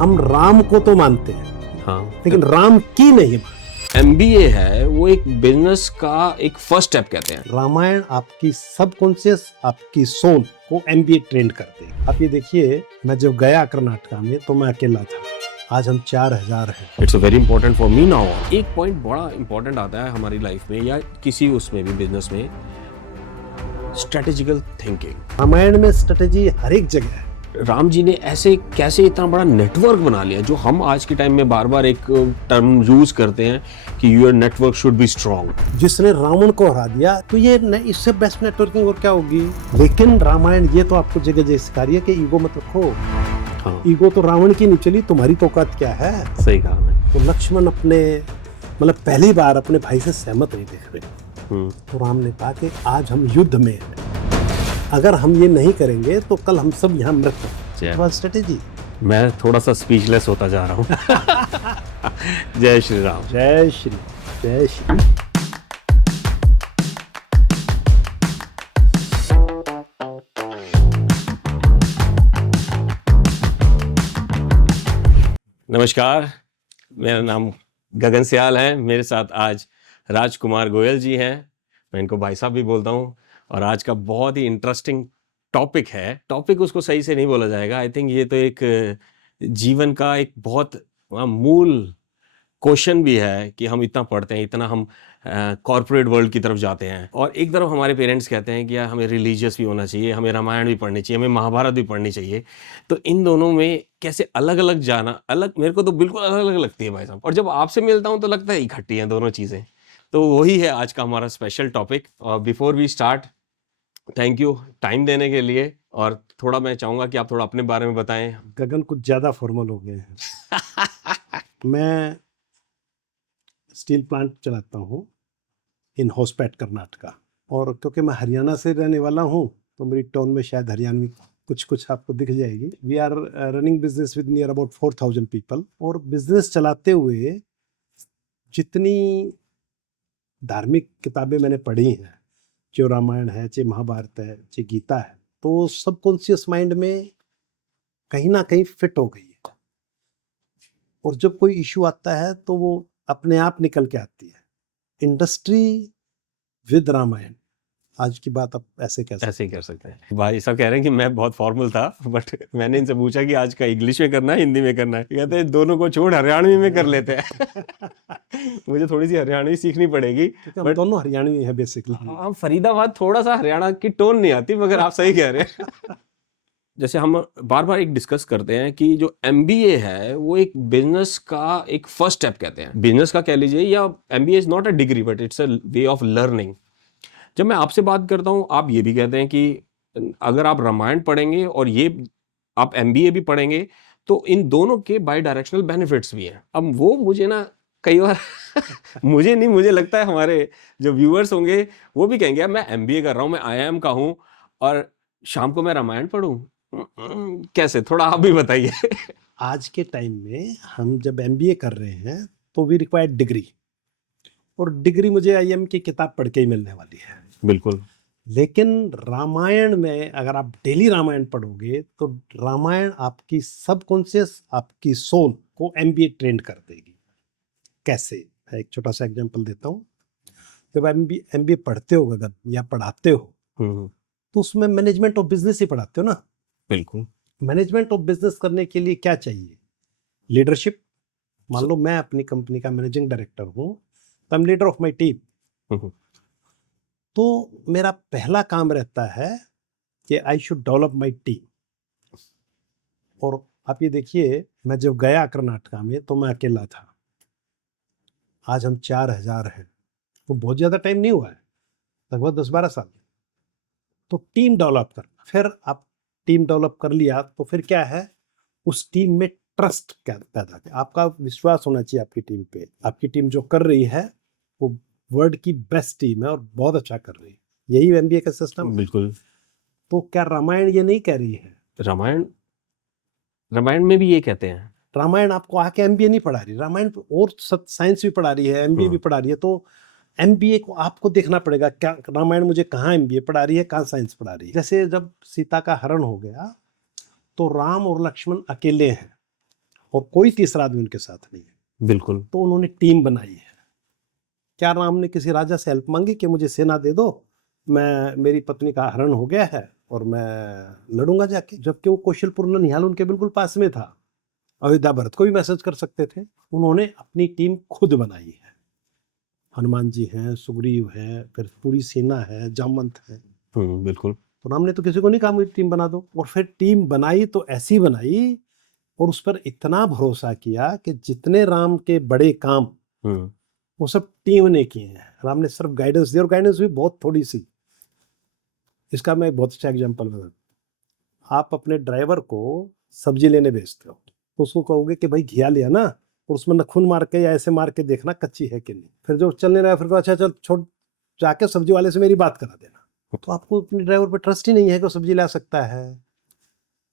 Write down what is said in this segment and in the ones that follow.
हम राम को तो मानते हैं, हाँ, लेकिन राम की नहीं मानते। MBA है वो एक बिजनेस का एक फर्स्ट स्टेप कहते हैं। रामायण आपकी सबकॉन्शियस, आपकी सोल को MBA ट्रेंड करते हैं। आप ये देखिए, मैं जब गया कर्नाटका में तो मैं अकेला था, आज हम 4000 हैं। It's very important for me now. एक पॉइंट बड़ा इंपॉर्टेंट आता है हमारी लाइफ में या किसी उसमें भी, बिजनेस में, स्ट्रेटेजिकल थिंकिंग। रामायण में स्ट्रेटेजी हर एक जगह है। राम जी ने ऐसे कैसे इतना बड़ा नेटवर्क बना लिया, जो हम आज के टाइम में बार बार एक टर्म यूज करते हैं कि your network should be strong. जिसने रावण को हरा दिया तो ये इससे बेस्ट नेटवर्किंग और क्या होगी। लेकिन रामायण ये तो आपको जगह जगह सिखा रही है कि ईगो मत रखो। हाँ, ईगो तो रावण की नहीं चली, तुम्हारी तो औकात क्या है। सही कहा मैं। तो लक्ष्मण अपने पहली बार अपने भाई से सहमत नहीं दिख रहे। तो राम ने कहा कि आज हम युद्ध में हैं, अगर हम ये नहीं करेंगे तो कल हम सब यहाँ मृत होंगे। स्ट्रेटेजी। मैं थोड़ा सा स्पीचलेस होता जा रहा हूँ। जय श्री राम। जय श्री, जय श्री। नमस्कार, मेरा नाम गगन सियाल है। मेरे साथ आज राजकुमार गोयल जी हैं, मैं इनको भाई साहब भी बोलता हूँ। और आज का बहुत ही इंटरेस्टिंग टॉपिक है। टॉपिक उसको सही से नहीं बोला जाएगा, आई थिंक ये तो एक जीवन का एक बहुत मूल क्वेश्चन भी है कि हम इतना पढ़ते हैं, इतना हम कॉर्पोरेट वर्ल्ड की तरफ जाते हैं, और एक तरफ हमारे पेरेंट्स कहते हैं कि यार हमें रिलीजियस भी होना चाहिए, हमें रामायण भी पढ़नी चाहिए, हमें महाभारत भी पढ़नी चाहिए। तो इन दोनों में कैसे अलग अलग जाना, अलग मेरे को तो बिल्कुल अलग अलग लगती है भाई साहब। और जब आपसे मिलता हूँ तो लगता है इकट्ठी हैं दोनों चीज़ें। तो वही है आज का हमारा स्पेशल टॉपिक। और before we start, thank you time देने के लिए। और थोड़ा मैं चाहूँगा कि आप थोड़ा अपने बारे में बताएं। गगन कुछ ज्यादा फॉर्मल हो गए हैं। मैं स्टील प्लांट चलाता हूँ इन होस्पेट कर्नाटका, और क्योंकि मैं हरियाणा से रहने वाला हूँ तो मेरी टोन में शायद हरियाणवी कुछ आपको दिख जाएगी। We are running business with near about 4000 people. और बिजनेस चलाते हुए जितनी धार्मिक किताबें मैंने पढ़ी हैं, जो रामायण है, चाहे महाभारत है, चाहे गीता है, तो सबकॉन्शियस माइंड में कहीं ना कहीं फिट हो गई है। और जब कोई इशू आता है तो वो अपने आप निकल के आती है। इंडस्ट्री विद रामायण, आज की बात आप ऐसे कह सकते हैं। ऐसे ही कर सकते हैं। भाई सब कह रहे हैं कि मैं बहुत फॉर्मल था, बट मैंने इनसे पूछा कि आज का इंग्लिश में करना है, हिंदी में करना है। कहते हैं दोनों को छोड़ हरियाणवी में कर लेते हैं। मुझे थोड़ी सी हरियाणवी सीखनी पड़ेगी, बट दोनों हरियाणवी है बेसिकली। हाँ, फरीदाबाद थोड़ा सा हरियाणा की टोन नहीं आती, मगर आप सही कह रहे हैं। जैसे हम बार बार एक डिस्कस करते हैं कि जो MBA है वो एक बिजनेस का एक फर्स्ट स्टेप कहते हैं। बिजनेस का कह लीजिए, या MBA is not a degree but it's a way of learning. जब मैं आपसे बात करता हूँ, आप ये भी कहते हैं कि अगर आप रामायण पढ़ेंगे और ये आप MBA भी पढ़ेंगे तो इन दोनों के बाई डायरेक्शनल बेनिफिट्स भी हैं। अब वो मुझे ना कई बार मुझे नहीं, मुझे लगता है हमारे जो व्यूअर्स होंगे वो भी कहेंगे यार मैं MBA कर रहा हूँ, मैं IIM का हूँ और शाम को मैं रामायण पढ़ूँ। कैसे, थोड़ा आप भी बताइए। आज के टाइम में हम जब MBA कर रहे हैं तो वी रिक्वायर डिग्री, और डिग्री मुझे IIM की किताब पढ़ के ही मिलने वाली है। बिल्कुल। लेकिन रामायण में अगर आप डेली रामायण पढ़ोगे तो रामायण आपकी सबकॉन्शियस, आपकी सोल को MBA ट्रेंड कर देगी। कैसे? मैं एक छोटा सा एग्जांपल देता हूँ। जब MBA पढ़ते हो गगन, या पढ़ाते हो, तो उसमें मैनेजमेंट ऑफ बिजनेस ही पढ़ाते हो ना। बिल्कुल। मैनेजमेंट ऑफ बिजनेस करने के लिए क्या चाहिए? लीडरशिप। मान लो मैं अपनी कंपनी का मैनेजिंग डायरेक्टर हूँ, तो I am leader of my team. तो मेरा पहला काम रहता है कि I should develop my team. और आप ये देखिए, मैं जब गया कर्नाटका में तो मैं अकेला था, आज हम 4000 हैं। तो बहुत ज़्यादा टाइम नहीं हुआ है, लगभग 10-12 साल। तो टीम डेवलप करना, फिर आप टीम डेवलप कर लिया तो फिर क्या है, उस टीम में ट्रस्ट पैदा कर, आपका विश्वास होना चाहिए आपकी टीम पे। आपकी टीम जो कर रही है वो वर्ल्ड की बेस्ट टीम है और बहुत अच्छा कर रही है। यही MBA का सिस्टम। बिल्कुल। तो क्या रामायण ये नहीं कह रही है? रामायण में भी ये कहते हैं। रामायण आपको आके MBA नहीं पढ़ा रही, रामायण और साइंस भी पढ़ा रही है, MBA भी पढ़ा रही है। तो MBA को आपको देखना पड़ेगा, क्या रामायण मुझे कहाँ MBA पढ़ा रही है, कहाँ साइंस पढ़ा रही है। जैसे जब सीता का हरण हो गया तो राम और लक्ष्मण अकेले हैं, और कोई तीसरा आदमी उनके साथ नहीं है। बिल्कुल। तो उन्होंने टीम बनाई है। क्या राम ने किसी राजा से हेल्प मांगी कि मुझे सेना दे दो, मेरी पत्नी का हरण हो गया है और मैं लड़ूंगा जाके, जबकि वो कौशलपुर ननिहाल उनके बिल्कुल पास में था। अयोध्या भरत को भी मैसेज कर सकते थे। उन्होंने अपनी टीम खुद बनाई है। हनुमान जी हैं, सुग्रीव हैं, फिर पूरी सेना है, जामवंत है। बिल्कुल। तो राम ने तो किसी को नहीं कहा मुझे टीम बना दो, और फिर टीम बनाई तो ऐसी बनाई और उस पर इतना भरोसा किया कि जितने राम के बड़े काम वो सब टीम ने किए हैं। राम ने सिर्फ गाइडेंस दी, और गाइडेंस भी बहुत थोड़ी सी। इसका मैं एक बहुत अच्छा एग्जांपल बताता। आप अपने ड्राइवर को सब्जी लेने भेजते हो तो उसको कहोगे कि भाई घिया लिया ना, और उसमें नखून मार के या ऐसे मार के देखना कच्ची है कि नहीं। फिर जो चलने रहा है फिर तो अच्छा चल छोड़, जाके सब्जी वाले से मेरी बात करा देना। तो आपको अपने ड्राइवर पर ट्रस्ट ही नहीं है कि वो सब्जी ला सकता है।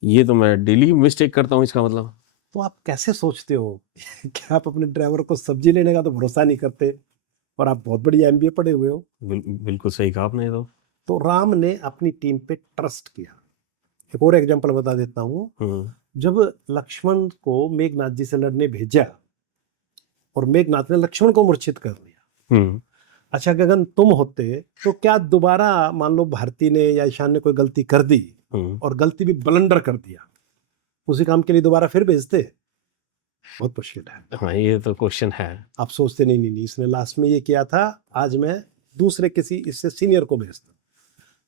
ये तो मैं डेली मिस्टेक करता हूँ इसका मतलब। तो आप कैसे सोचते हो कि आप अपने ड्राइवर को सब्जी लेने का तो भरोसा नहीं करते, और आप बहुत बड़ी एमबीए पढ़े हुए हो। बिल्कुल सही कहा आपने। तो राम ने अपनी टीम पे ट्रस्ट किया। एक और एग्जांपल बता देता हूँ। जब लक्ष्मण को मेघनाथ जी से लड़ने भेजा और मेघनाथ ने लक्ष्मण को मूर्छित कर दिया, अच्छा गगन तुम होते तो क्या दोबारा मान लो भारती ने या ईशान ने कोई गलती कर दी और गलती भी ब्लंडर कर दिया, उसी काम के लिए दोबारा फिर भेजते? बहुत मुश्किल है। हाँ, ये तो क्वेश्चन है। आप सोचते नहीं, इसने लास्ट में ये किया था, आज मैं दूसरे किसी इससे सीनियर को भेजता।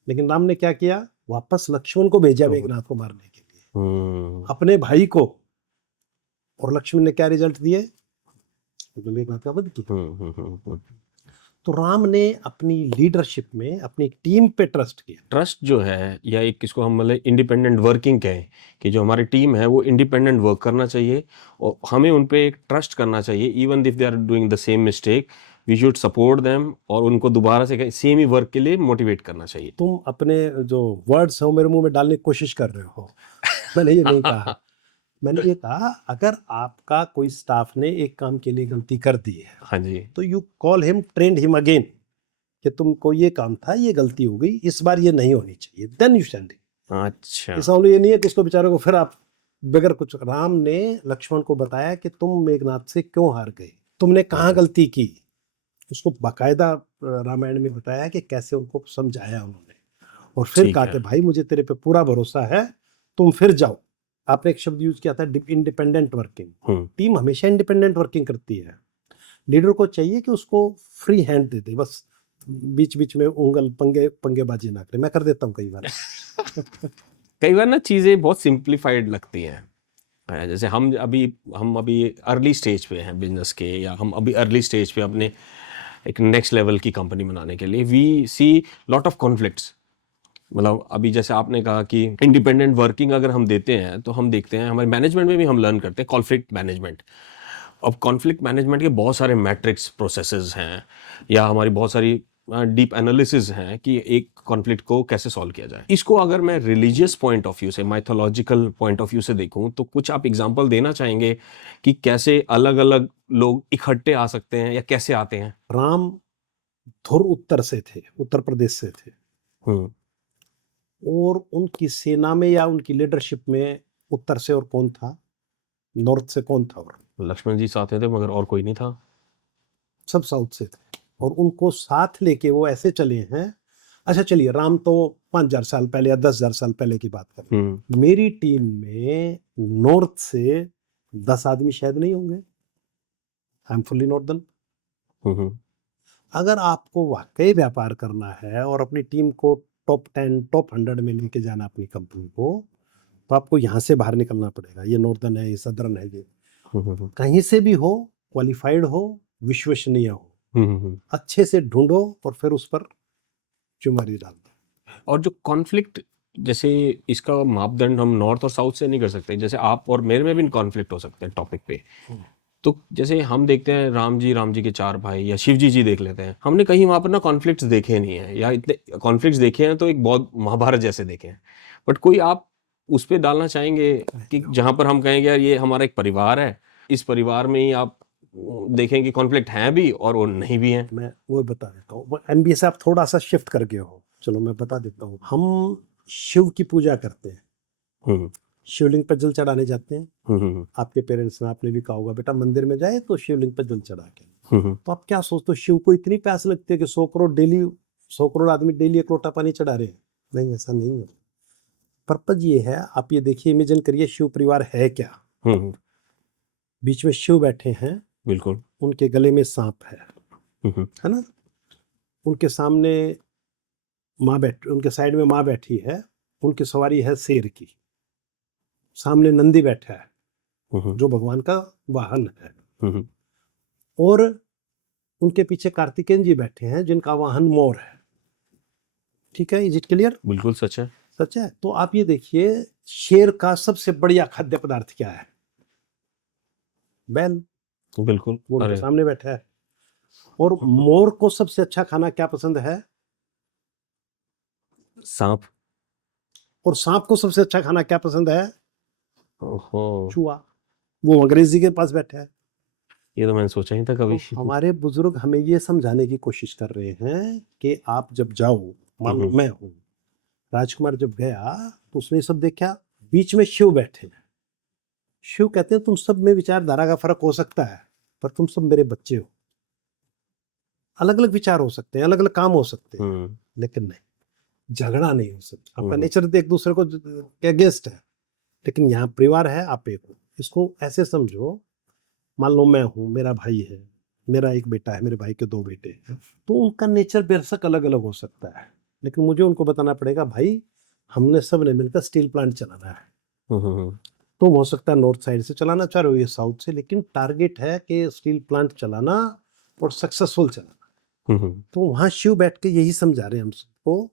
लेकिन राम ने क्या किया, वापस लक्ष्मण को भेजा मेघनाथ को मारने के लिए, अपने भाई को। और लक्ष्मण ने क्या रिजल्ट दिए, तो मेघनाथ का वध किया। तो राम ने अपनी लीडरशिप में अपनी टीम पे ट्रस्ट किया। ट्रस्ट जो है, या एक किसको हम मतलब इंडिपेंडेंट वर्किंग कहें, कि जो हमारी टीम है वो इंडिपेंडेंट वर्क करना चाहिए और हमें उन पे एक ट्रस्ट करना चाहिए। Even if they are doing the same mistake, we should support them और उनको दोबारा से सेम ही वर्क के लिए मोटिवेट करना चाहिए। तुम अपने जो वर्ड्स हो मेरे मुंह में डालने की कोशिश कर रहे हो। मैंने ये नहीं कहा। मैंने ये कहा अगर आपका कोई स्टाफ ने एक काम के लिए गलती कर दी है, हाँ जी, तो you call him, trend him again, कि तुमको ये काम था, ये गलती हो गई, इस बार ये नहीं होनी चाहिए, देन यू स्टैंड। अच्छा। इसका मतलब ये नहीं है कि उसको बेचारे को फिर आप बगैर कुछ। राम ने लक्ष्मण को बताया कि तुम मेघनाथ से क्यों हार गए, तुमने कहाँ गलती की, उसको बाकायदा रामायण में बताया कि कैसे उनको समझाया उन्होंने। और फिर कहा कि भाई मुझे तेरे पे पूरा भरोसा है, तुम फिर जाओ। आपने एक शब्द यूज किया था, इंडिपेंडेंट वर्किंग। टीम हमेशा इंडिपेंडेंट वर्किंग करती है। लीडर को चाहिए कि उसको फ्री हैंड दे दे, बस बीच बीच में उंगल पंगेबाजी ना करे। मैं कर देता हूँ कई बार। कई बार ना चीज़ें बहुत सिंप्लीफाइड लगती हैं। जैसे हम अभी अर्ली स्टेज पे हैं बिजनेस के, या हम अभी अर्ली स्टेज पे अपने एक नेक्स्ट लेवल की कंपनी बनाने के लिए we see lot of conflicts. मतलब अभी जैसे आपने कहा कि इंडिपेंडेंट वर्किंग अगर हम देते हैं तो हम देखते हैं हमारे मैनेजमेंट में भी हम लर्न करते हैं कॉन्फ्लिक्ट मैनेजमेंट। अब कॉन्फ्लिक्ट मैनेजमेंट के बहुत सारे मैट्रिक्स प्रोसेसेस हैं, या हमारी बहुत सारी डीप एनालिसिस हैं कि एक कॉन्फ्लिक्ट को कैसे सॉल्व किया जाए। इसको अगर मैं रिलीजियस पॉइंट ऑफ व्यू से, माइथोलॉजिकल पॉइंट ऑफ व्यू से देखूं, तो कुछ आप एग्जांपल देना चाहेंगे कि कैसे अलग अलग लोग इकट्ठे आ सकते हैं या कैसे आते हैं? राम धुर उत्तर से थे, उत्तर प्रदेश से थे, और उनकी सेना में या उनकी लीडरशिप में उत्तर से और कौन था, नॉर्थ से कौन था? और लक्ष्मण जी साथ थे, मगर और कोई नहीं था। सब साउथ से थे, और उनको साथ लेके वो ऐसे चले हैं। अच्छा चलिए, राम तो 5,000 साल पहले या 10,000 साल पहले की बात कर रहे हैं। मेरी टीम में नॉर्थ से 10 आदमी शायद नहीं होंगे। I am fully northern. अगर आपको वाकई व्यापार करना है और अपनी टीम को टॉप 10 टॉप 100 में लेके जाना अपनी कंपनी को, तो आपको यहाँ से बाहर निकलना पड़ेगा। ये नॉर्दर्न है, ये सदर्न है, ये कहीं से भी हो, क्वालिफाइड हो, विश्वसनीय हो, अच्छे से ढूंढो और फिर उस पर चुमारी डाल दो। और जो कॉन्फ्लिक्ट, जैसे इसका मापदंड हम नॉर्थ और साउथ से नहीं कर सकते। जैसे आप और मेरे में भी कॉन्फ्लिक्ट हो सकते हैं टॉपिक पे। तो जैसे हम देखते हैं राम जी के 4 भाई, या शिव जी देख लेते हैं, हमने कहीं वहाँ पर ना कॉन्फ्लिक्ट्स देखे नहीं है, या इतने कॉन्फ्लिक्ट्स देखे हैं तो एक बहुत महाभारत जैसे देखे हैं। बट कोई आप उस पर डालना चाहेंगे कि जहाँ पर हम कहेंगे यार ये हमारा एक परिवार है, इस परिवार में ही आप देखें कि कॉन्फ्लिक्ट हैं भी और वो नहीं भी हैं? मैं वो बता देता हूँ। एमबीए से आप थोड़ा सा शिफ्ट कर गए हो, चलो मैं बता देता हूँ। हम शिव की पूजा करते हैं। शिवलिंग पर जल चढ़ाने जाते हैं। हम्म, आपके पेरेंट्स ने, आपने भी कहा होगा बेटा मंदिर में जाए तो शिवलिंग पर जल चढ़ा के। हम्म, तो आप क्या सोचते हो, शिव को इतनी प्यास लगती है कि 100 करोड़ आदमी डेली 1 लोटा पानी चढ़ा रहे हैं? नहीं, ऐसा नहीं है। पर्पज ये है, आप ये देखिए, इमेजिन करिए शिव परिवार है क्या। हम्म, बीच में शिव बैठे हैं, बिल्कुल। उनके गले में सांप है ना। उनके सामने उनके साइड में माँ बैठी है, उनकी सवारी है शेर की। सामने नंदी बैठा है जो भगवान का वाहन है, हम्म, और उनके पीछे कार्तिकेयन जी बैठे हैं जिनका वाहन मोर है। ठीक है, इज इट क्लियर? बिल्कुल सच है। सच है। तो आप ये देखिए, शेर का सबसे बढ़िया खाद्य पदार्थ क्या है? बैल। बिल्कुल। वो उनके अरे सामने बैठा है। और मोर को सबसे अच्छा खाना क्या पसंद है? सांप। और सांप को सबसे अच्छा खाना क्या पसंद है? ओहो, चूहा। वो अंग्रेजी के पास बैठा है। ये तो मैंने सोचा ही था कभी। तो हमारे बुजुर्ग हमें ये समझाने की कोशिश कर रहे हैं कि आप जब जाओ, मान लो मैं हूं, राजकुमार जब गया तो उसने सब देखा, बीच में शिव बैठे हैं। शिव कहते हैं तुम सब में विचारधारा का फर्क हो सकता है, पर तुम सब मेरे बच्चे हो। अलग अलग विचार हो सकते हैं, अलग अलग काम हो सकते हैं, लेकिन नहीं, झगड़ा नहीं हो सकता। आपका नेचर तो एक दूसरे को के अगेंस्ट है, लेकिन यहाँ परिवार है, आप एक हो। इसको ऐसे समझो, मान लो मैं हूँ, मेरा भाई है, मेरा एक बेटा है, मेरे भाई के 2 बेटे हैं, तो उनका नेचर बेशक अलग अलग हो सकता है, लेकिन मुझे उनको बताना पड़ेगा भाई हमने सब ने मिलकर स्टील प्लांट चलाना है। तुम हो सकता है नॉर्थ साइड से चलाना चाह रहे हो, ये साउथ से, लेकिन टारगेट है कि स्टील प्लांट चलाना और सक्सेसफुल चलाना। तो वहाँ शिव बैठ के यही समझा रहे हैं हम सबको।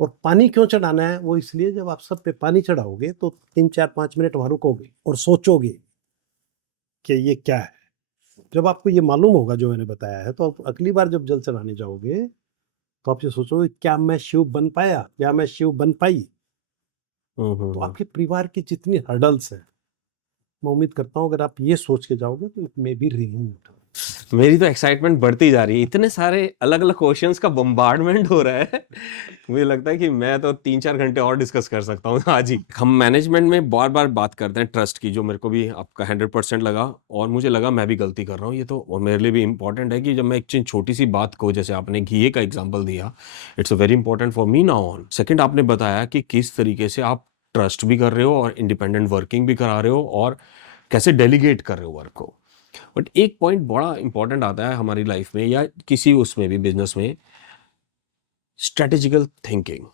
और पानी क्यों चढ़ाना है? वो इसलिए, जब आप सब पे पानी चढ़ाओगे तो 3 4 5 मिनट वहां रुकोगे और सोचोगे कि ये क्या है। जब आपको ये मालूम होगा जो मैंने बताया है, तो आप अगली बार जब जल चढ़ाने जाओगे तो आप ये सोचोगे क्या मैं शिव बन पाया, क्या मैं शिव बन पाई। तो आपके परिवार की जितनी हर्डल्स हैं, मैं उम्मीद करता हूँ अगर आप ये सोच के जाओगे तो इट मे बी रिमूव्ड। मेरी तो एक्साइटमेंट बढ़ती जा रही है, इतने सारे अलग अलग क्वेश्चंस का बम्बार्डमेंट हो रहा है। मुझे लगता है कि मैं तो 3 4 घंटे और डिस्कस कर सकता हूँ आज ही। हम मैनेजमेंट में बार बार बात करते हैं ट्रस्ट की, जो मेरे को भी आपका 100% लगा, और मुझे लगा मैं भी गलती कर रहा हूँ ये तो। और मेरे लिए भी इंपॉर्टेंट है कि जब मैं एक छोटी सी बात को, जैसे आपने घी का एग्जाम्पल दिया, it's very important for me now on. Second, आपने बताया कि किस तरीके से आप ट्रस्ट भी कर रहे हो और इंडिपेंडेंट वर्किंग भी करा रहे हो, और कैसे डेलीगेट कर रहे हो वर्क को। बट एक पॉइंट बड़ा इंपॉर्टेंट आता है हमारी लाइफ में या किसी उसमें भी, बिजनेस में, स्ट्रेटेजिकल थिंकिंग।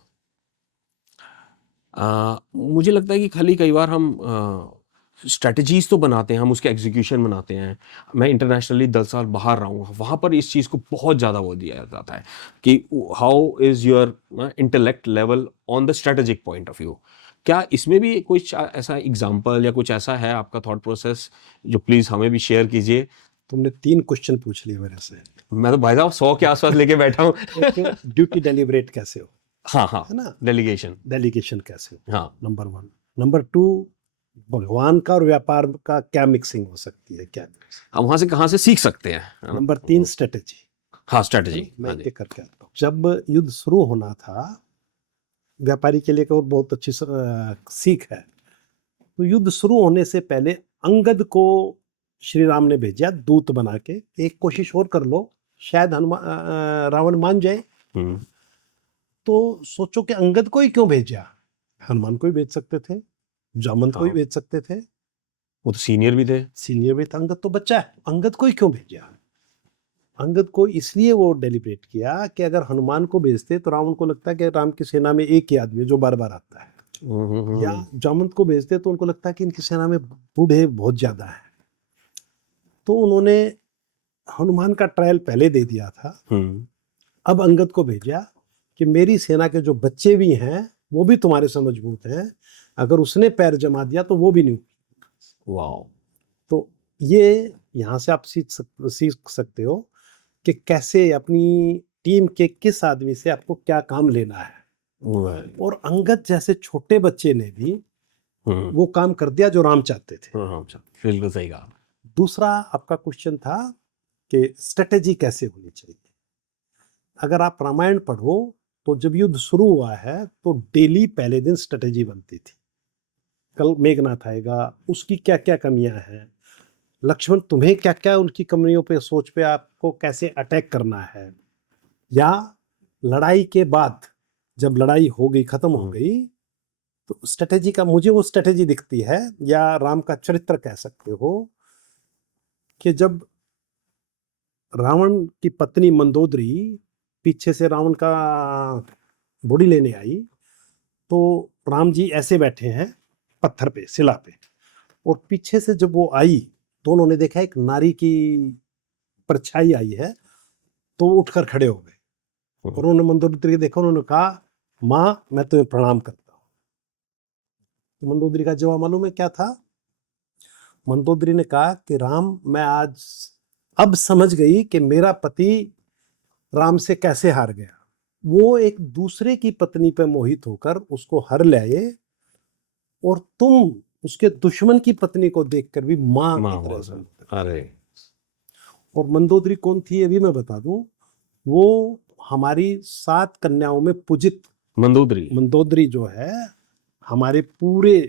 मुझे लगता है कि खाली कई बार हम स्ट्रेटजीज तो बनाते हैं, हम उसके एग्जीक्यूशन बनाते हैं। मैं इंटरनेशनली 10 साल बाहर रहा हूँ, वहाँ पर इस चीज़ को बहुत ज़्यादा वो दिया जाता है कि how is your intellect level on the strategic point of view. क्या इसमें भी कुछ ऐसा एग्जाम्पल या कुछ ऐसा है आपका थॉट प्रोसेस जो प्लीज़ हमें भी शेयर कीजिए? तुमने 3 क्वेश्चन पूछ लिए मेरे से। मैं तो भाई साहब 100 के आसपास लेके बैठा हूँ। एक, ड्यूटी डेलीबरेट कैसे हो, हाँ हाँ, है ना, डेलीगेशन। डेलीगेशन कैसे हो, हाँ, नंबर 1। नंबर 2, भगवान का और व्यापार का क्या मिक्सिंग हो सकती है, क्या। हम वहां से कहाँ से सीख सकते हैं, है ना? Number 3, strategy. हाँ, स्ट्रेटजी। मैं हाँ जी। एक करके आता हूँ। जब युद्ध शुरू होना था, व्यापारी के लिए एक और बहुत अच्छी सीख है। तो युद्ध शुरू होने से पहले अंगद को श्री राम ने भेजा दूत बना के, एक कोशिश और कर लो, शायद रावण मान जाए। हम्म, तो सोचो कि अंगद को ही क्यों भेजा? हनुमान को ही भेज सकते थे, जामवंत को ही हाँ, भेज सकते थे, वो तो सीनियर भी थे। सीनियर भी था। अंगद तो बच्चा है, अंगद को ही क्यों भेजा? अंगद को इसलिए वो डेलिब्रेट किया कि अगर हनुमान को भेजते तो रावण को लगता है कि राम की सेना में एक ही आदमी है जो बार बार आता है, या जामवंत को भेजते तो उनको लगता है कि इनकी सेना में बूढ़े बहुत ज्यादा है। तो उन्होंने हनुमान का ट्रायल पहले दे दिया था, अब अंगद को भेजा कि मेरी सेना के जो बच्चे भी हैं वो भी तुम्हारे से मजबूत हैं, अगर उसने पैर जमा दिया तो वो भी नहीं। वाओ। तो ये यहाँ से आप सीख सकते हो कि कैसे अपनी टीम के किस आदमी से आपको क्या काम लेना है। और अंगद जैसे छोटे बच्चे ने भी वो काम कर दिया जो राम चाहते थे। बिल्कुल सही कहा। दूसरा आपका क्वेश्चन था कि स्ट्रेटेजी कैसे होनी चाहिए। अगर आप रामायण पढ़ो तो जब युद्ध शुरू हुआ है तो डेली पहले दिन स्ट्रेटेजी बनती थी। कल मेघनाथ आएगा, उसकी क्या क्या कमियां हैं, लक्ष्मण तुम्हें क्या क्या उनकी कमियों पे सोच पे आपको कैसे अटैक करना है, या लड़ाई के बाद जब लड़ाई हो गई खत्म हो गई तो स्ट्रेटेजी का मुझे वो स्ट्रेटेजी दिखती है, या राम का चरित्र कह सकते हो, कि जब रावण की पत्नी मंदोदरी पीछे से रावण का बॉडी लेने आई, तो राम जी ऐसे बैठे हैं पत्थर पे, शिला पे, और पीछे से जब वो आई तो उन्होंने देखा एक नारी की परछाई आई है, तो वो उठकर खड़े हो गए और उन्होंने मंदोदरी को देखा, उन्होंने कहा माँ मैं तुम्हें प्रणाम करता हूँ। तो मंदोदरी का जवाब मालूम है क्या था? मंदोदरी ने कहा कि राम मैं आज अब समझ गई कि मेरा पति राम से कैसे हार गया। वो एक दूसरे की पत्नी पे मोहित होकर उसको हर लाए, और तुम उसके दुश्मन की पत्नी को देखकर भी माँ की तरह से। अरे, और मंदोदरी कौन थी ये भी मैं बता दूं, वो हमारी 7 कन्याओं में पूजित मंदोदरी जो है, हमारे पूरे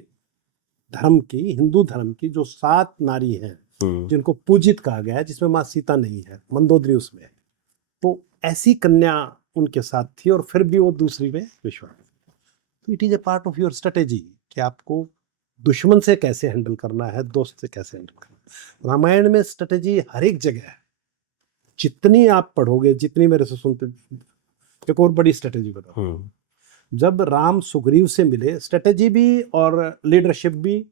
धर्म की, हिंदू धर्म की जो 7 नारी हैं जिनको पूजित कहा गया है, जिसमें माँ सीता नहीं है, मंदोदरी उसमें है। तो ऐसी कन्या उनके साथ थी, और फिर भी वो दूसरी में विश्वास। तो it is a part of your strategy कि आपको दुश्मन से कैसे हैंडल करना है, दोस्त से कैसे हैंडल करना है। रामायण में स्ट्रेटेजी हर एक जगह है, जितनी आप पढ़ोगे, जितनी मेरे से सुनते। एक और बड़ी स्ट्रेटेजी बताओ, जब राम सुग्रीव से मिले, स्ट्रेटेजी भी और लीडरशिप भी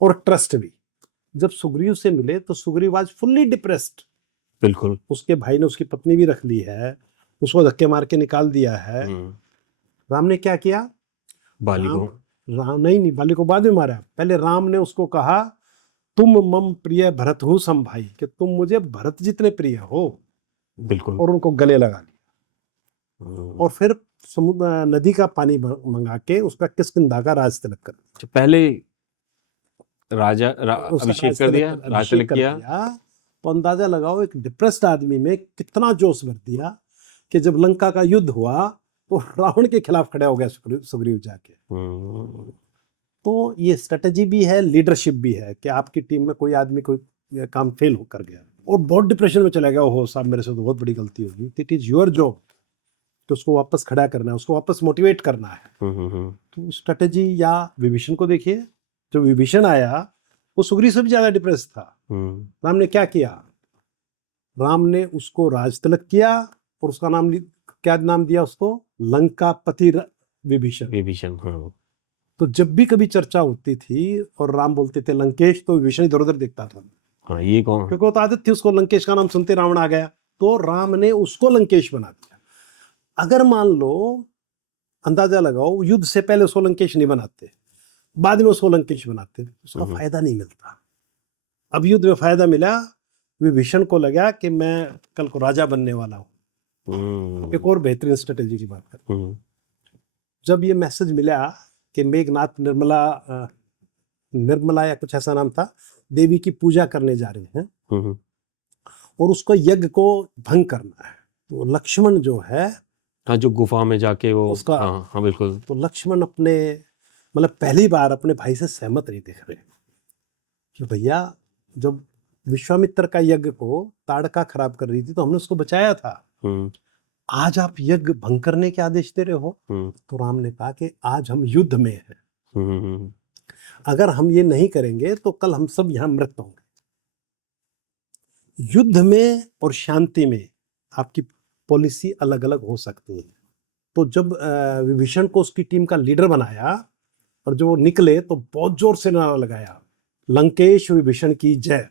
और ट्रस्ट भी, जब सुग्रीव से मिले तो सुग्रीव आज फुल्ली डिप्रेस्ड, बिल्कुल, उसके भाई ने उसकी पत्नी भी रख ली है, उसको धक्के मार के निकाल दिया है। राम ने क्या किया? बाली को राम नहीं, बाली को बाद में मारा। पहले राम ने उसको कहा तुम मम प्रिय भरत हूँ सम भाई, कि तुम मुझे भरत जितने प्रिय हो। बिल्कुल, और उनको गले लगा लिया, और फिर नदी का पानी मंगा के उसका किष्किंधा का राज तिलक कर दिया। पहले अभिषेक कर दिया, राज तिलक किया। तो अंदाजा लगाओ एक डिप्रेस्ड आदमी में कितना जोश भर दिया कि जब लंका का युद्ध हुआ तो रावण के खिलाफ खड़ा हो गया सुग्रीव जाके। तो ये स्ट्रेटेजी भी है, लीडरशिप भी है, कि आपकी टीम में कोई आदमी कोई काम फेल होकर गया और बहुत डिप्रेशन में चला गया, हो साहब मेरे से तो बहुत बड़ी गलती होगी, इट इज योर जॉब तो उसको वापस खड़ा करना है, उसको वापस मोटिवेट करना है। तो स्ट्रेटेजी, या विभीषण को देखिए, जो विभीषण आया वो सुग्रीव से भी ज्यादा डिप्रेस था। राम ने क्या किया? राम ने उसको राज तिलक किया, और उसका नाम क्या नाम दिया उसको? लंकापति विभीषण। तो जब भी कभी चर्चा होती थी और राम बोलते थे लंकेश, तो विभीषण इधर उधर देखता था, ये कौन? क्योंकि वो तो आदत थी उसको, लंकेश का नाम सुनते रावण आ गया, तो राम ने उसको लंकेश बना दिया। अगर मान लो, अंदाजा लगाओ, युद्ध से पहले उसको लंकेश नहीं बनाते, बाद में उसको लंकेश बनाते, उसका फायदा नहीं मिलता। अब युद्ध में फायदा मिला, विभीषण को लगा कि मैं कल को राजा बनने वाला हूं। एक और बेहतरीन स्ट्रेटेजी की बात करें, जब ये मैसेज मिला कि मेघनाथ निर्मला या कुछ ऐसा नाम था, देवी की पूजा करने जा रहे हैं और उसको यज्ञ को भंग करना है, तो लक्ष्मण जो है, हाँ, जो गुफा में जाके वो उसका, हाँ बिल्कुल, तो लक्ष्मण अपने मतलब पहली बार अपने भाई से सहमत नहीं दिख रहे कि भैया जब विश्वामित्र का यज्ञ को ताड़का खराब कर रही थी तो हमने उसको बचाया था, आज आप यज्ञ भंग करने के आदेश दे रहे हो। तो राम ने कहा कि आज हम युद्ध में हैं, अगर हम ये नहीं करेंगे तो कल हम सब यहां मृत होंगे। युद्ध में और शांति में आपकी पॉलिसी अलग अलग हो सकती है। तो जब विभीषण को उसकी टीम का लीडर बनाया और जो वो निकले तो बहुत जोर से नारा लगाया, लंकेश विभीषण की जय।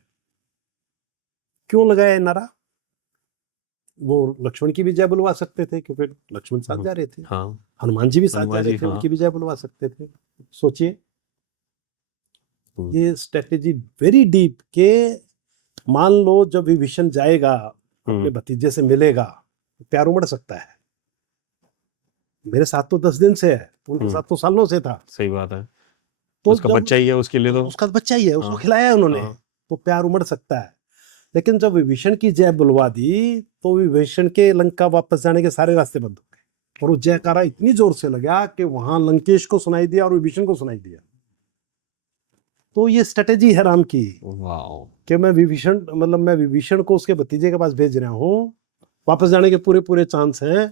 क्यों लगाया नारा? वो लक्ष्मण की भी जय बुलवा सकते थे क्योंकि लक्ष्मण साथ जा रहे थे, हनुमान जी भी साथ जा रहे थे, उनकी भी जय बुलवा सकते थे। सोचिए, ये स्ट्रेटेजी वेरी डीप के, मान लो जब विभीषण जाएगा अपने भतीजे से मिलेगा, प्यार उमड़ सकता है। मेरे साथ तो 10 दिन से है, उनके साथ तो सालों से था। सही बात है, तो उसका बच्चा ही है, उसके लिए तो उसका बच्चा ही है, उसको खिलाया है उन्होंने, तो प्यार उमड़ सकता है। लेकिन जब विभीषण की जय बुलवा दी तो विभीषण के लंका वापस जाने के सारे रास्ते बंद हो गए, और वो जयकारा इतनी जोर से लगा कि वहां लंकेश को सुनाई दिया और विभीषण को सुनाई दिया। तो ये स्ट्रेटेजी है राम की वाह, कि मैं विभीषण को उसके भतीजे के पास भेज रहा हूँ, वापस जाने के पूरे पूरे चांस हैं,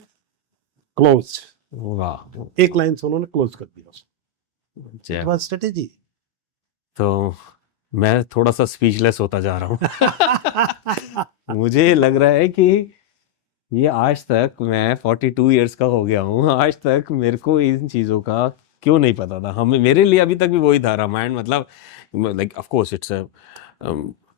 क्लोज। वाह, एक लाइन से उन्होंने क्लोज कर दिया उसको। जय। It was strategy. तो मैं थोड़ा सा स्पीचलेस होता जा रहा हूँ। मुझे लग रहा है कि ये आज तक, मैं 42 इयर्स का हो गया हूँ, आज तक मेरे को इन चीज़ों का क्यों नहीं पता था। हमें, मेरे लिए अभी तक भी वही था रामायण, मतलब like of course it's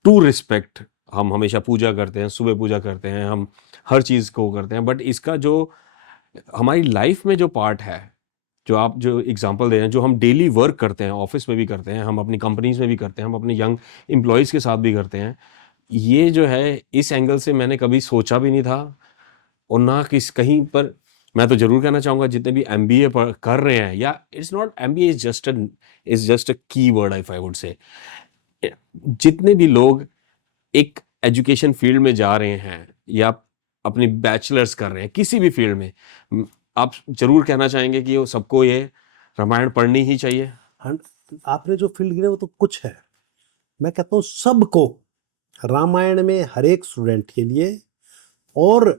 to respect. हम हमेशा पूजा करते हैं, सुबह पूजा करते हैं, हम हर चीज़ को करते हैं, बट इसका जो हमारी लाइफ में जो पार्ट है, जो आप जो एग्जांपल दे रहे हैं, जो हम डेली वर्क करते हैं, ऑफिस में भी करते हैं, हम अपनी कंपनीज में भी करते हैं, हम अपने यंग एम्प्लॉयज़ के साथ भी करते हैं, ये जो है इस एंगल से मैंने कभी सोचा भी नहीं था। और ना किस कहीं पर, मैं तो जरूर कहना चाहूँगा जितने भी एमबीए कर रहे हैं, या it's not MBA, is just a की word if I would say, जितने भी लोग एक एजुकेशन फील्ड में जा रहे हैं या अपनी बैचलर्स कर रहे हैं किसी भी फील्ड में, आप जरूर कहना चाहेंगे कि वो सबको ये रामायण पढ़नी ही चाहिए। आपने जो फील्ड गिने वो तो कुछ है, मैं कहता हूँ सबको रामायण में, हर एक स्टूडेंट के लिए और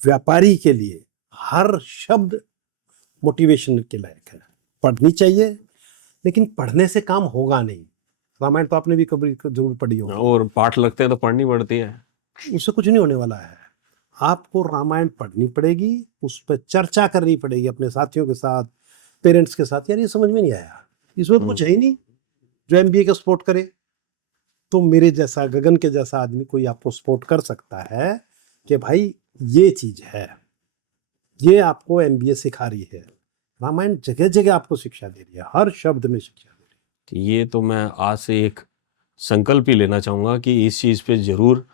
व्यापारी के लिए हर शब्द मोटिवेशन के लायक है, पढ़नी चाहिए। लेकिन पढ़ने से काम होगा नहीं। रामायण तो आपने भी कभी जरूर पढ़ी होगी, और पाठ लगते हैं तो पढ़नी पड़ती है। उससे कुछ नहीं होने वाला है। आपको रामायण पढ़नी पड़ेगी, उस पर चर्चा करनी पड़ेगी अपने साथियों के साथ, पेरेंट्स के साथ। यार ये समझ में नहीं आया, इसमें तो कुछ है ही नहीं जो एमबीए का सपोर्ट करे। तो मेरे जैसा, गगन के जैसा आदमी कोई आपको सपोर्ट कर सकता है कि भाई ये चीज है, ये आपको एमबीए सिखा रही है। रामायण जगह जगह आपको शिक्षा दे रही है, हर शब्द में शिक्षा दे रही ये तो मैं आज से एक संकल्प ही लेना चाहूँगा कि इस चीज़ पे ज़रूर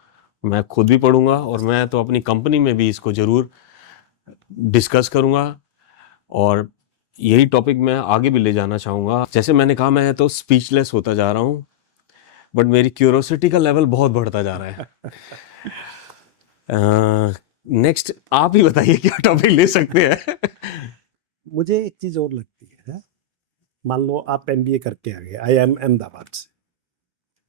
मैं खुद भी पढ़ूंगा, और मैं तो अपनी कंपनी में भी इसको ज़रूर डिस्कस करूँगा, और यही टॉपिक मैं आगे भी ले जाना चाहूँगा। जैसे मैंने कहा, मैं तो स्पीचलेस होता जा रहा हूँ, बट मेरी क्यूरोसिटी का लेवल बहुत बढ़ता जा रहा है। नेक्स्ट आप ही बताइए क्या टॉपिक ले सकते हैं। है। मुझे एक चीज और लगती है, मान लो आप एमबीए करके आ गए IIM अहमदाबाद से,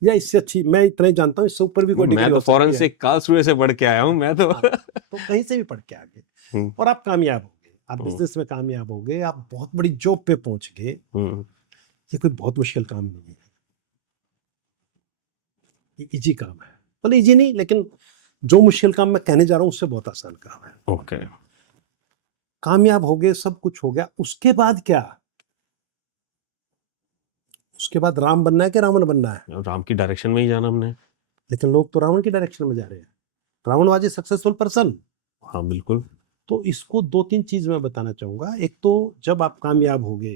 या इससे अच्छी, मैं इतना ही जानता हूँ, इससे ऊपर भी कोई डिग्री मैं तो हो सकती है। फॉरेंसिक कार्लसरूहे से पढ़ के आया हूँ मैं तो। हाँ, तो कहीं से भी पढ़ के आ गए हम्म, और आप कामयाब हो गए, आप हम्म, बिजनेस में कामयाब हो गए, आप बहुत बड़ी जॉब पे पहुंच गए। हम्म, ये कोई बहुत मुश्किल काम नहीं है, ये इजी काम है। भले इजी नहीं, लेकिन जो मुश्किल काम मैं कहने जा रहा हूँ उससे बहुत आसान काम है। ओके। कामयाब हो गए, सब कुछ हो गया, उसके बाद क्या? उसके बाद राम बनना है कि रावण बनना है? राम की डायरेक्शन में ही जाना हमने। लेकिन लोग तो रावण की डायरेक्शन में जा रहे हैं। Ravan was a successful person. हाँ बिल्कुल। तो इसको दो तीन चीज मैं बताना चाहूंगा। एक तो जब आप कामयाब हो गए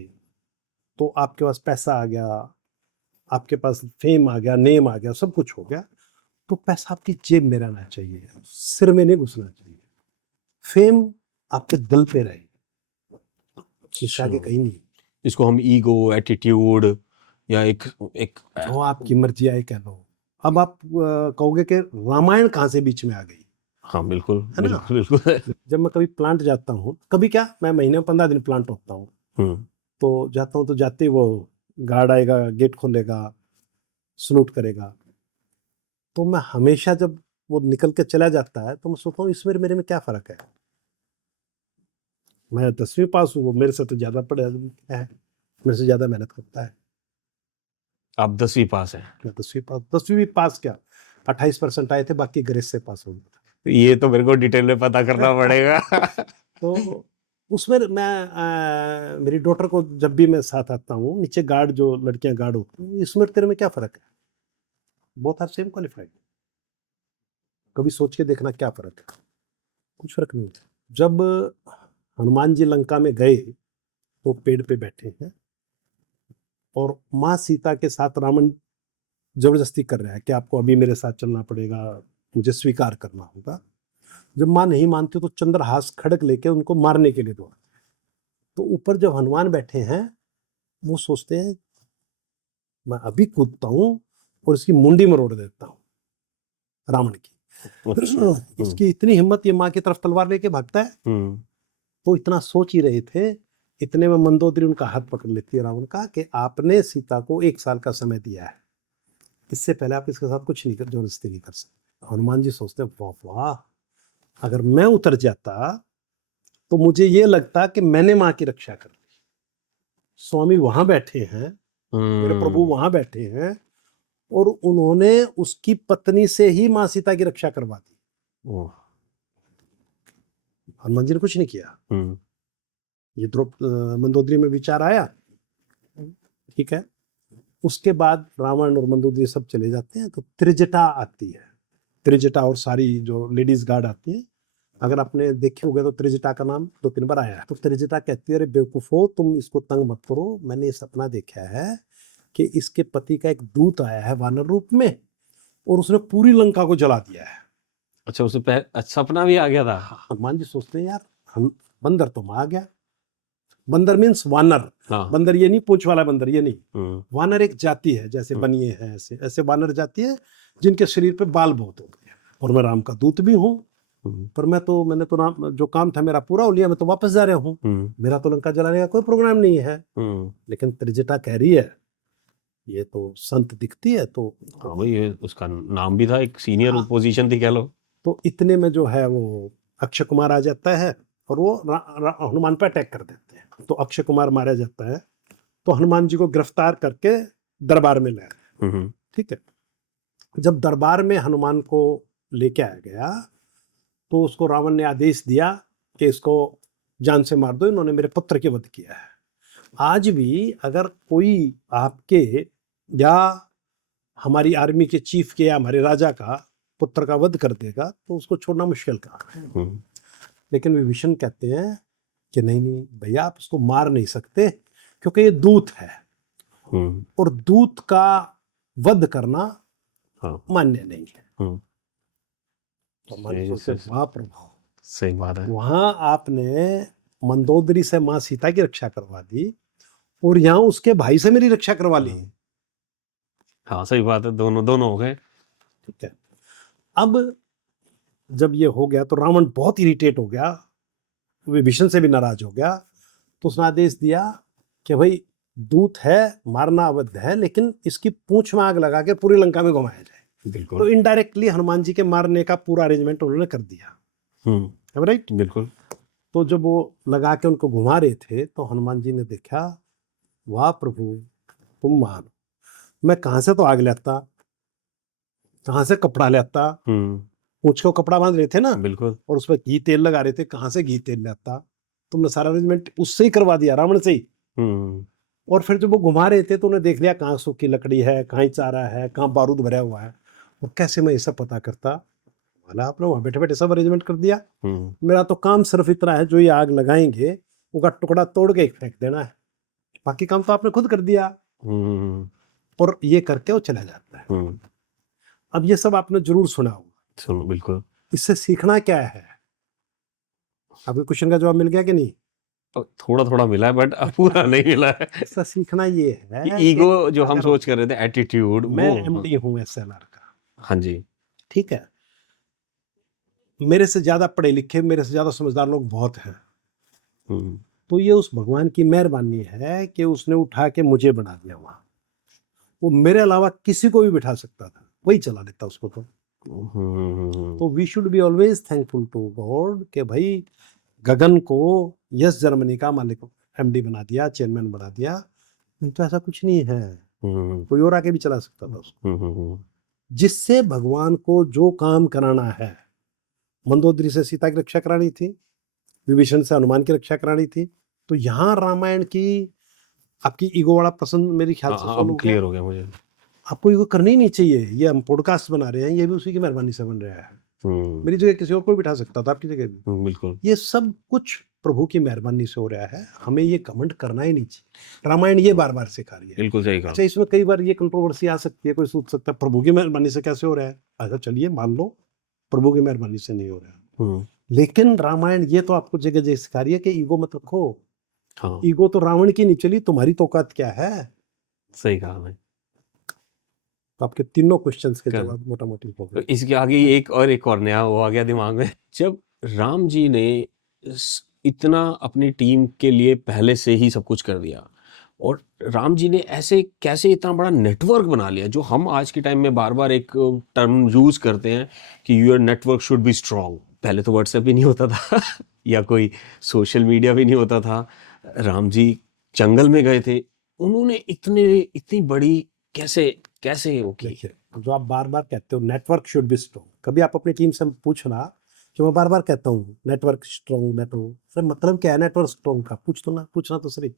तो आपके पास पैसा आ गया, आपके पास फेम आ गया, नेम आ गया, सब कुछ हो गया, तो पैसा आपकी जेब में रहना चाहिए, सिर में नहीं घुसना चाहिए। फेम आपके दिल पे रहे, इससे आगे कहीं नहीं। इसको हम ईगो, एटीट्यूड, या एक एक जो आपकी मर्जी आए कह लो। अब आप कहोगे कि रामायण कहाँ से बीच में आ गई? हाँ बिल्कुल है ना? बिल्कुल बिल्कुल। जब मैं कभी प्लांट जाता हूँ, कभी क्या, मैं महीने में 15 दिन प्लांट होता हूँ, तो जाता हूँ, तो जाते ही वो गार्ड आएगा, गेट खोलेगा, सलूट करेगा। तो मैं हमेशा जब वो निकल के चला जाता है तो मैं सोचता हूँ इसमें मेरे में क्या फर्क है? मैं 10वीं पास हूँ, वो मेरे से तो ज्यादा पढ़ा है, मेरे से ज्यादा मेहनत करता है। आप 10वीं पास हैं? मैं 10वीं पास, 10वीं भी पास क्या, 28% आए थे, बाकी ग्रेस से पास हो गया। ये तो मेरे को डिटेल में पता करना पड़ेगा। तो उसमें मेरी डॉटर को जब भी मैं साथ आता हूँ, नीचे गार्ड, जो लड़कियां गार्ड होती हैं, इसमें तेरे में क्या फर्क है? Both are same qualified. कभी सोच के देखना क्या फर्क है? कुछ फर्क नहीं है। जब हनुमान जी लंका में गए तो पेड़ पे बैठे हैं और माँ सीता के साथ रावण जबरदस्ती कर रहा है कि आपको अभी मेरे साथ चलना पड़ेगा, मुझे स्वीकार करना होगा। जब माँ नहीं मानती तो चंद्रहास खड़ग लेके उनको मारने के लिए दौड़ा। तो ऊपर जब हनुमान बैठे हैं, वो सोचते हैं मैं अभी कूदता हूँ और इसकी मुंडी मरोड़ देता हूँ रावण की। इसकी इतनी हिम्मत, ये माँ की तरफ तलवार लेके भागता है। तो इतना सोच ही रहे थे इतने में मंदोदरी उनका हाथ पकड़ लेती है रावण का कि आपने सीता को 1 साल का समय दिया है, इससे पहले आप इसके साथ कुछ नहीं कर, जबरदस्ती नहीं कर सकते। हनुमान जी सोचते वाह वाह, अगर मैं उतर जाता तो मुझे ये लगता कि मैंने माँ की रक्षा कर ली। स्वामी वहां बैठे हैं, मेरे प्रभु वहां बैठे हैं, और उन्होंने उसकी पत्नी से ही माँ सीता की रक्षा करवा दी। हनुमान जी ने कुछ नहीं किया। ये मंदोदरी में विचार आया, ठीक है। उसके बाद रावण और मंदोदरी सब चले जाते हैं, तो त्रिजटा आती है। त्रिजटा और सारी जो लेडीज गार्ड आती है, अगर आपने देखे होगे तो त्रिजटा का नाम 2-3 बार आया है। तो त्रिजटा कहती है अरे बेवकूफो, तुम इसको तंग मत करो, मैंने ये सपना देखा है कि इसके पति का एक दूत आया है वानर रूप में, और उसने पूरी लंका को जला दिया है। अच्छा, उसे सपना भी आ गया था। हनुमान जी सोचते हैं यार बंदर तो आ गया। बंदर मीन्स वानर। हाँ। बंदर ये नहीं पूंछ वाला बंदर, ये नहीं। वानर एक जाति है, जैसे बनिए हैं ऐसे ऐसे वानर जाति है जिनके शरीर पे बाल बहुत होते हैं। और मैं राम का दूत भी हूँ, पर मैंने तो नाम जो काम था मेरा पूरा हो लिया, मैं तो वापस जा रहा हूँ, मेरा तो लंका जलाने का कोई प्रोग्राम नहीं है। लेकिन त्रिजटा कह रही है ये तो संत दिखती है, तो हाँ भाई, उसका नाम भी था, एक सीनियर पोजीशन थी कह लो। तो इतने में जो है वो अक्षय कुमार आ जाता है और वो हनुमान पे अटैक कर देते हैं। तो अक्षय कुमार मारा जाता है, तो हनुमान जी को गिरफ्तार करके दरबार में ले आए। ठीक है। जब दरबार में हनुमान को लेके आया गया तो उसको रावण ने आदेश दिया कि इसको जान से मार दो, इन्होंने मेरे पुत्र के वध किया है। आज भी अगर कोई आपके या हमारी आर्मी के चीफ के या हमारे राजा का पुत्र का वध कर देगा तो उसको छोड़ना मुश्किल काम है। लेकिन विभीषण कहते हैं कि नहीं नहीं भैया, आप उसको मार नहीं सकते क्योंकि ये दूत है, और दूत का वध करना मान्य नहीं है। सही बात है। वहां आपने मंदोदरी से माँ सीता की रक्षा करवा दी और यहाँ उसके भाई से मेरी रक्षा करवा ली। हाँ सही बात है, दोनों हो गए। ठीक है। अब जब ये हो गया तो रावण बहुत इरिटेट हो गया, विभीषण से भी नाराज हो गया। तो उसने आदेश दिया कि भाई दूत है, मारना अवैध है, लेकिन इसकी पूंछ में आग लगा के पूरी लंका में घुमाया जाए। बिल्कुल। तो इनडायरेक्टली हनुमान जी के मारने का पूरा अरेंजमेंट उन्होंने कर दिया। राइट। बिल्कुल। तो जब वो लगा के उनको घुमा रहे थे तो हनुमान जी ने देखा, वाह प्रभु तुम महान, मैं कहां से तो आग लेता, कहां से कपड़ा लेता, पूंछ को कपड़ा बांध रहे थे ना, बिल्कुल, और उस पर घी तेल लगा रहे थे, कहां से घी तेल लेता। तुमने सारा अरेंजमेंट उससे ही करवा दिया, रावण से ही। और फिर जब वो घुमा रहे थे तो उन्हें देख लिया कहाँ सूखी लकड़ी है, कहाँ चारा है, कहाँ बारूद भरा हुआ है, और कैसे मैं ये सब पता करता। वाला आपने वहां बैठे बैठे सब अरेंजमेंट कर दिया। मेरा तो काम सिर्फ इतना है, जो ये आग लगाएंगे उसका टुकड़ा तोड़ के फेंक देना है, बाकी काम तो आपने खुद कर दिया। और ये करके वो चला जाता है। अब ये सब आपने जरूर सुना होगा। सुनो, बिल्कुल। इससे सीखना क्या है? आपके क्वेश्चन का जवाब मिल गया कि नहीं? थोड़ा थोड़ा मिला है, बट पूरा नहीं मिला है। इसका सीखना ये है कि ईगो जो हम सोच कर रहे थे, एटीट्यूड, मैं एमडी हूं एसएलआर का। हाँ जी। ठीक है। मेरे से ज्यादा पढ़े लिखे, मेरे से ज्यादा समझदार लोग बहुत हैं। तो ये उस भगवान की मेहरबानी है कि उसने उठा के मुझे बना दिया वहां। वो मेरे अलावा किसी को भी बिठा सकता था, वही चला लेता उसको। तो we should be always thankful to God कि भाई गगन को यस जर्मनी का मालिक एमडी बना दिया, चेयरमैन बना दिया। नहीं तो ऐसा कुछ नहीं है, कोई और आके भी चला सकता था उसको। जिससे भगवान को जो काम कराना है, मंदोदरी से सीता की रक्षा करानी थी, विभीषण से हनुमान की रक्षा करानी थी, तो यहाँ रामायण की आपकी ईगो वाला प्रश्न मेरी ख्याल से अब क्लियर हो गया मुझे। आपको ईगो करनी ही नहीं चाहिए। ये हम पॉडकास्ट बना रहे हैं, ये भी उसी की मेहरबानी से बन रहा है। मेरी जगह किसी और को बिठा सकता था, आपकी जगह भी। बिल्कुल। ये सब कुछ प्रभु की मेहरबानी से हो रहा है, हमें ये कमेंट करना ही नहीं चाहिए। रामायण ये बार बार सिखा रही है। बिल्कुल सही कहा। अच्छा, इसमें कई बार ये कंट्रोवर्सी आ सकती है, कोई सोच सकता है प्रभु की मेहरबानी से कैसे हो रहा है। अच्छा चलिए मान लो प्रभु की मेहरबानी से नहीं हो रहा है, लेकिन रामायण ये तो आपको जगह जगह सिखा रही है कि ईगो मत रखो। हाँ। ईगो तो रावण की नहीं चली, तुम्हारी तो औकात क्या है। सही कहा मैं। तो आपके तीनों क्वेश्चंस के जवाब मोटा मोटी हो गए। इसके आगे एक और नया वो आ गया दिमाग में। जब राम जी ने इतना अपनी टीम के लिए पहले से ही सब कुछ कर दिया, और राम जी ने ऐसे कैसे इतना बड़ा नेटवर्क बना लिया, जो हम आज के टाइम में बार बार एक टर्म यूज करते हैं कि your network should be strong. पहले तो व्हाट्सएप भी नहीं होता था या कोई सोशल मीडिया भी नहीं होता था। राम जी जंगल में गए थे, उन्होंने इतनी बड़ी कैसे कैसे वो की। देखिए, जो आप बार बार कहते हो नेटवर्क शुड बी स्ट्रॉन्ग, कभी आप अपनी टीम से पूछना कि मैं बार बार कहता हूँ नेटवर्क स्ट्रॉन्ग, नेटवर्क, सर मतलब क्या है नेटवर्क स्ट्रॉन्ग का? पूछना तो सही।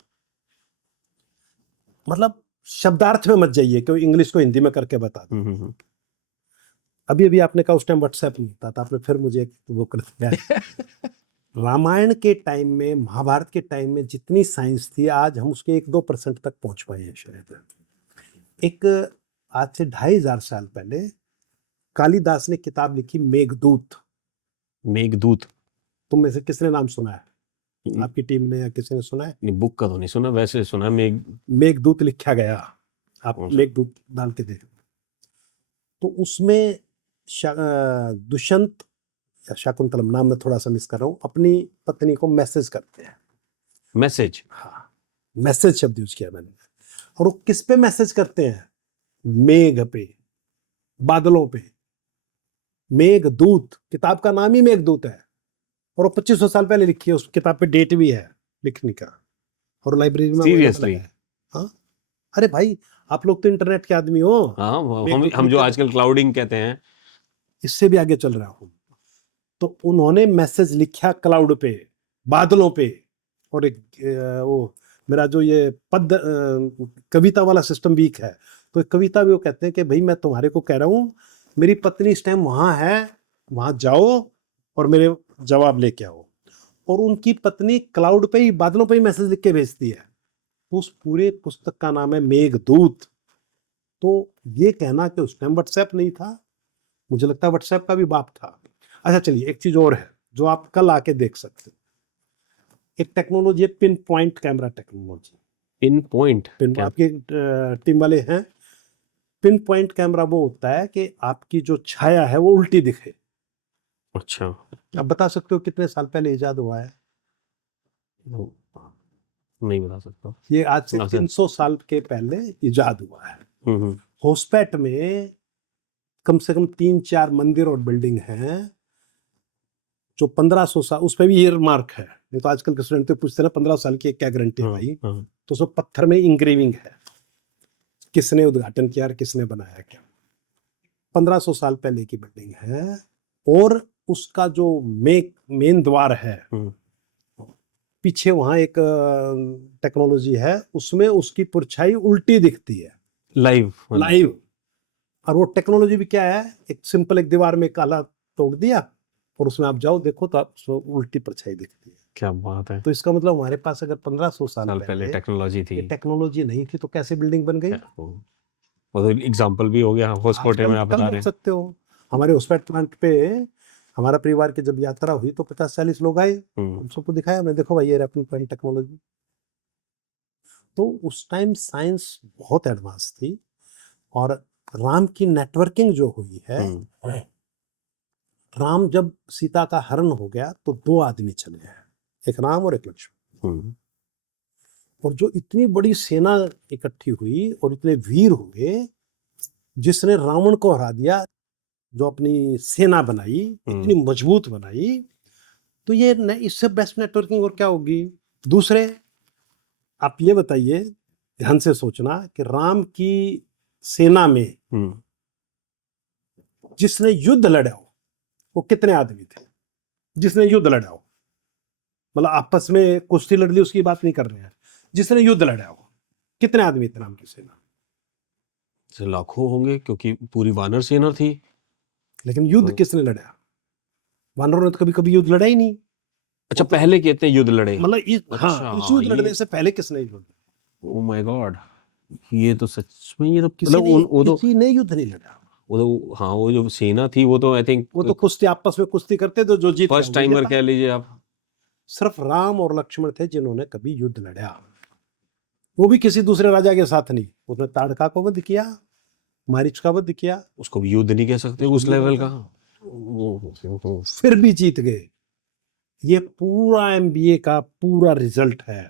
मतलब शब्दार्थ में मत जाइए कि इंग्लिश को हिंदी में करके बता दो। अभी अभी आपने कहा उस टाइम व्हाट्सएप नहीं था, तो आपने फिर मुझे वो कर दिया। रामायण के टाइम में, महाभारत के टाइम में जितनी साइंस थी, आज हम उसके 1-2% तक पहुंच पाए हैं शायद। एक आज से 2500 साल पहले कालिदास ने किताब लिखी मेघदूत। मेघदूत, तुम में से किसने नाम सुना है? आपकी टीम ने या किसी ने सुना है? नहीं, बुक का तो नहीं सुना, वैसे सुना मेघदूत लिखा गया, आप कौन सा? मेघदूत डाल के देखो तो उसमें दुष्यंत या शाकुंतलम, नाम में थोड़ा सा मिस कर रहा हूँ, अपनी पत्नी को मैसेज करते हैं। मैसेज? हाँ, मैसेज शब्द यूज किया मैंने। और वो किस पे मैसेज करते हैं? मेघ पे, बादलों पे। मेघदूत, किताब का नाम ही मेघदूत है, और वो 2500 साल पहले लिखी है। उस किताब पे डेट भी है लिखने का, और लाइब्रेरी में सीरियसली? हाँ, अरे भाई आप लोग तो इंटरनेट के आदमी हो। हाँ, हम जो आजकल क्लाउडिंग कहते हैं, इससे भी आगे चल रहा हूँ। तो उन्होंने मैसेज लिखा क्लाउड पे, बादलों पे। और एक वो मेरा जो ये पद कविता वाला सिस्टम वीक है, तो एक कविता भी वो कहते हैं कि भाई मैं तुम्हारे को कह रहा हूँ, मेरी पत्नी इस टाइम वहाँ है, वहाँ जाओ और मेरे जवाब लेके आओ। और उनकी पत्नी क्लाउड पे ही, बादलों पे ही मैसेज लिख के भेजती है। उस पूरे पुस्तक का नाम है मेघदूत। तो ये कहना कि उस टाइम व्हाट्सएप नहीं था, मुझे लगता है व्हाट्सएप का भी बाप था। अच्छा चलिए, एक चीज और है जो आप कल आके देख सकते हैं। एक टेक्नोलॉजी है pin point camera technology. Pin point? आपकी टीम वाले हैं। पिन पॉइंट कैमरा वो होता है कि आपकी जो छाया है वो उल्टी दिखे। अच्छा, आप बता सकते हो कितने साल पहले इजाद हुआ है? नहीं बता सकता। ये आज से 300 साल के पहले इजाद हुआ है। होस्पेट में कम से कम 3-4 मंदिर और बिल्डिंग हैं जो 1500 साल, उस पर भी ईयर मार्क है। नहीं तो आजकल के स्टूडेंट तो पूछते हैं 15 साल की क्या गारंटी है भाई? तो उसमें पत्थर में इंग्रेविंग है, किसने उद्घाटन किया और किसने बनाया क्या। 1500 साल पहले की बिल्डिंग है, और उसका जो मेन द्वार है, पीछे वहां एक टेक्नोलॉजी है, उसमें उसकी परछाई उल्टी दिखती है लाइव। और वो टेक्नोलॉजी भी क्या है, एक सिंपल एक दीवार में काला तोड़ दिया और उसमें आप जाओ देखो तो आप उल्टी परछाई दिखती है। क्या बात है! तो इसका मतलब हमारे पास अगर 1500 साल पहले टेक्नोलॉजी थी, टेक्नोलॉजी नहीं थी तो कैसे बिल्डिंग बन गई? वो तो एग्जांपल भी हो गया होस्पेट में, आप बता रहे हैं। सकते हो हमारे होस्पेट प्लांट पे हमारा परिवार की जब यात्रा हुई तो 50-40 लोग आए, हम सबको दिखाया हमने, देखो भाई ये रैपिंग पॉइंट टेक्नोलॉजी। तो उस टाइम साइंस बहुत एडवांस थी। और राम की नेटवर्किंग जो हुई है, राम जब सीता का हरण हो गया तो 2 आदमी चले हैं, एक राम और एक लक्ष्मण। और जो इतनी बड़ी सेना इकट्ठी हुई और इतने वीर हुए, जिसने रावण को हरा दिया, जो अपनी सेना बनाई इतनी मजबूत बनाई, तो ये इससे बेस्ट नेटवर्किंग और क्या होगी? दूसरे, आप ये बताइए, ध्यान से सोचना कि राम की सेना में जिसने युद्ध लड़ा हो वो कितने आदमी थे? जिसने युद्ध लड़ा हो, मतलब आपस में कुश्ती लड़ ली उसकी बात नहीं कर रहे हैं, जिसने युद्ध लड़ा हो कितने आदमी थे राम की सेना? लाखों होंगे, क्योंकि पूरी वानर सेना थी। लेकिन युद्ध किसने लड़ा? वानरों ने तो कभी कभी युद्ध लड़ा ही नहीं। अच्छा, पहले कहते हैं युद्ध लड़े, मतलब हाँ, इस युद्ध लड़ने से पहले किसने युद्ध? ओह माय गॉड, ये तो सच में, ये तो किसी ने युद्ध नहीं लड़ा। वो तो हाँ, वो जो सेना थी वो तो आई थिंक वो तो कुश्ती, आपस में कुश्ती करते थे, जो जीत फर्स्ट टाइमर कह लीजिए आप। सिर्फ राम और लक्ष्मण थे जिन्होंने कभी युद्ध लड़ा, वो भी किसी दूसरे राजा के साथ नहीं। उसने ताड़का को वध किया, मारीच का वध किया, उसको भी युद्ध नहीं कह सकते उस लेवल का। फिर भी जीत गए। ये पूरा एमबीए का पूरा रिजल्ट है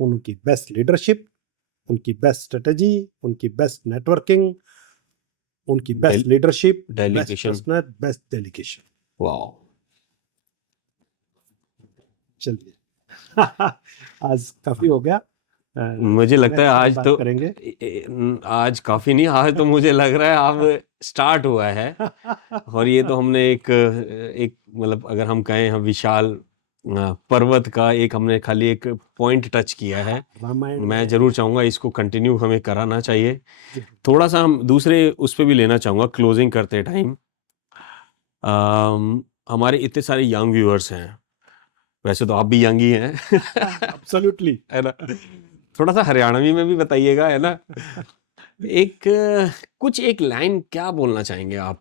उनकी बेस्ट लीडरशिप, उनकी बेस्ट स्ट्रेटजी, उनकी बेस्ट नेटवर्किंग, उनकी best leadership, best delegation. Personal, best delegation. वाह, चलिए आज काफी हो गया। मुझे लगता है next time आज बात तो करेंगे। आज काफी नहीं, आज तो मुझे लग रहा है अब स्टार्ट हुआ है। और ये तो हमने एक मतलब अगर हम कहें हम विशाल पर्वत का एक हमने खाली एक पॉइंट टच किया है। रामायण मैं में जरूर चाहूंगा इसको कंटिन्यू हमें कराना चाहिए। जरूर। थोड़ा सा हम दूसरे उस पे भी लेना चाहूंगा क्लोजिंग करते टाइम। हमारे इतने सारे यंग व्यूअर्स हैं, वैसे तो आप भी यंग ही हैं एब्सोल्युटली, है ना। थोड़ा सा हरियाणवी में भी बताइएगा, है ना। एक कुछ एक लाइन क्या बोलना चाहेंगे आप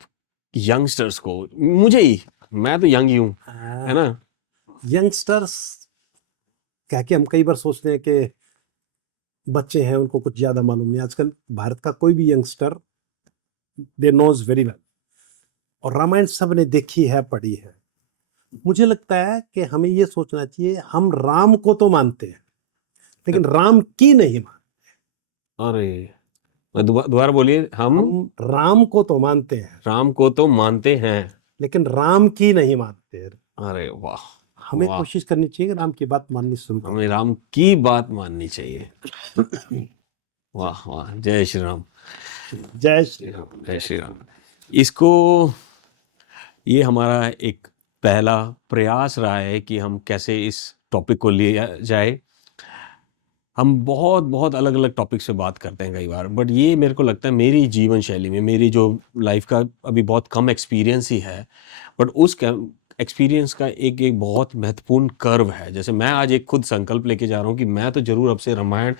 यंगस्टर्स को, मुझे ही, मैं तो यंग ही हूँ, है ना। यंगस्टर्स क्या कि हम कई बार सोचते हैं कि बच्चे हैं उनको कुछ ज्यादा मालूम नहीं। आजकल भारत का कोई भी youngster they knows very well, और रामायण सब ने देखी है, पढ़ी है। मुझे लगता है कि हमें ये सोचना चाहिए, हम राम को तो मानते हैं लेकिन राम की नहीं मानते। अरे दोबारा बोलिए। हम हम राम को तो मानते हैं राम को तो मानते हैं, लेकिन राम की नहीं मानते। अरे वाह, हमें वाह, कोशिश करनी चाहिए कि राम की बात माननी शुरू करें। हमें राम की बात माननी चाहिए। वाह वाह, जय श्री राम, जय श्री राम। जय श्री राम। इसको, ये हमारा एक पहला प्रयास रहा है कि हम कैसे इस टॉपिक को लिया जाए। हम बहुत बहुत अलग अलग टॉपिक से बात करते हैं कई बार, बट ये मेरे को लगता है मेरी जीवन शैली में, मेरी जो लाइफ का अभी बहुत कम एक्सपीरियंस ही है, बट उस एक्सपीरियंस का एक एक बहुत महत्वपूर्ण कर्व है। जैसे मैं आज एक खुद संकल्प लेके जा रहा हूँ कि मैं तो जरूर अब से रामायण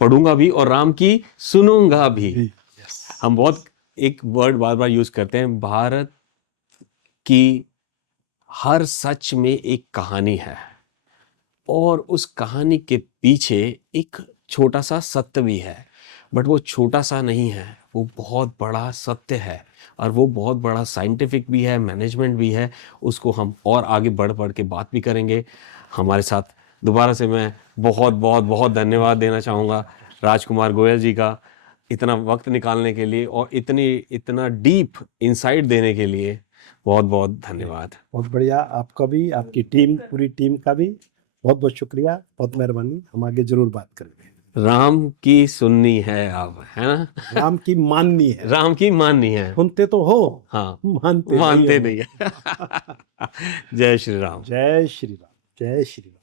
पढ़ूंगा भी और राम की सुनूंगा भी। हम बहुत एक वर्ड बार बार यूज करते हैं, भारत की हर सच में एक कहानी है और उस कहानी के पीछे एक छोटा सा सत्य भी है, बट वो छोटा सा नहीं है, वो बहुत बड़ा सत्य है और वो बहुत बड़ा साइंटिफिक भी है, मैनेजमेंट भी है। उसको हम और आगे बढ़ बढ़ के बात भी करेंगे। हमारे साथ दोबारा से मैं बहुत बहुत बहुत धन्यवाद देना चाहूँगा राजकुमार गोयल जी का, इतना वक्त निकालने के लिए और इतना डीप इंसाइट देने के लिए बहुत बहुत धन्यवाद। बहुत बढ़िया, आपका भी, आपकी टीम, पूरी टीम का भी बहुत बहुत शुक्रिया, बहुत मेहरबानी। हम आगे जरूर बात करेंगे। राम की सुननी है अब, है ना। राम की माननी है, राम की माननी है, सुनते तो हो, हाँ, मानते मानते हो। नहीं है। जय श्री राम। जय श्री राम, जय श्री राम।